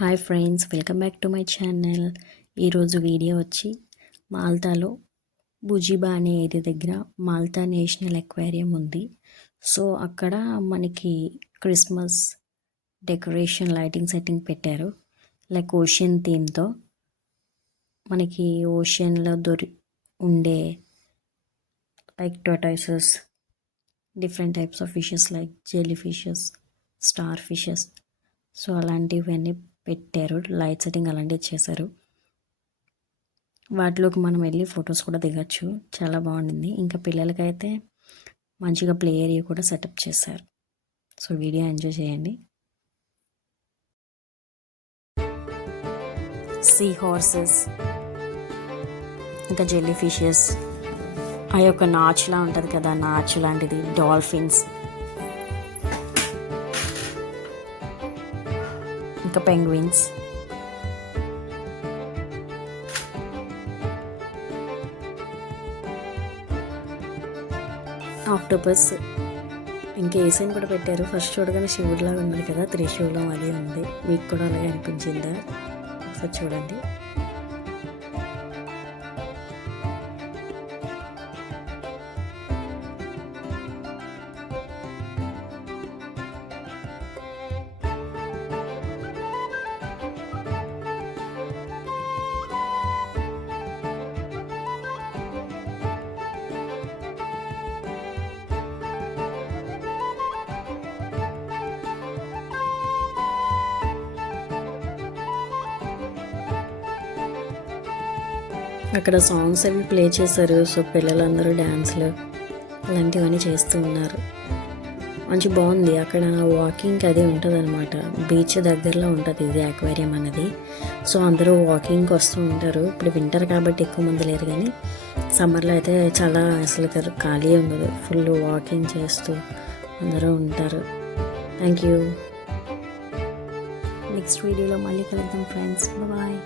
Hi friends, welcome back to my channel. ఈరోజు video వచ్చి మాల్టాలో బుజిబా అనే ఏరియా దగ్గర మాల్టా నేషనల్ అక్వేరియం ఉంది. సో అక్కడ మనకి క్రిస్మస్ డెకరేషన్ లైటింగ్ సెట్టింగ్ పెట్టారు, లైక్ ఓషన్ థీమ్తో. మనకి ఓషన్లో ఉండే like tortoises, different types of fishes like jelly fishes, star fishes, so అలాంటివన్నీ పెట్టారు. లైట్ సెట్టింగ్ అలాంటివి చేశారు. వాటిలోకి మనం వెళ్ళి ఫొటోస్ కూడా దిగచ్చు. చాలా బాగుండింది. ఇంకా పిల్లలకైతే మంచిగా ప్లే ఏరియా కూడా సెటప్ చేశారు. సో వీడియో ఎంజాయ్ చేయండి. సీ హార్సెస్, ఇంకా జెల్లీ ఫిషెస్, ఆ యొక్క నాచులా ఉంటుంది కదా, నాచు లాంటిది, డాల్ఫిన్స్, ఇంకా పెంగ్విన్స్, ఆక్టోపస్, ఇంకా ఏసైన్ కూడా పెట్టారు. ఫస్ట్ చూడగానే శివుడిలాగా ఉంది కదా, త్రిశూలం అది ఉంది. మీకు కూడా అలాగే అనిపించిందా? ఒకసారి చూడండి. అక్కడ సాంగ్స్ అవి ప్లే చేశారు. సో పిల్లలందరూ డ్యాన్స్లు అలాంటివన్నీ చేస్తూ ఉన్నారు. మంచి బాగుంది. అక్కడ వాకింగ్కి అదే ఉంటుంది అనమాట. బీచ్ దగ్గరలో ఉంటుంది ఇది అక్వేరియం అనేది. సో అందరూ వాకింగ్కి వస్తూ ఉంటారు. ఇప్పుడు వింటర్ కాబట్టి ఎక్కువ మంది లేరు, కానీ సమ్మర్లో అయితే చాలా అసలు ఖాళీ ఉండదు. ఫుల్ వాకింగ్ చేస్తూ అందరూ ఉంటారు. Thank you. నెక్స్ట్ వీడియోలో మళ్ళీ కలుద్దాం ఫ్రెండ్స్. బాయ్.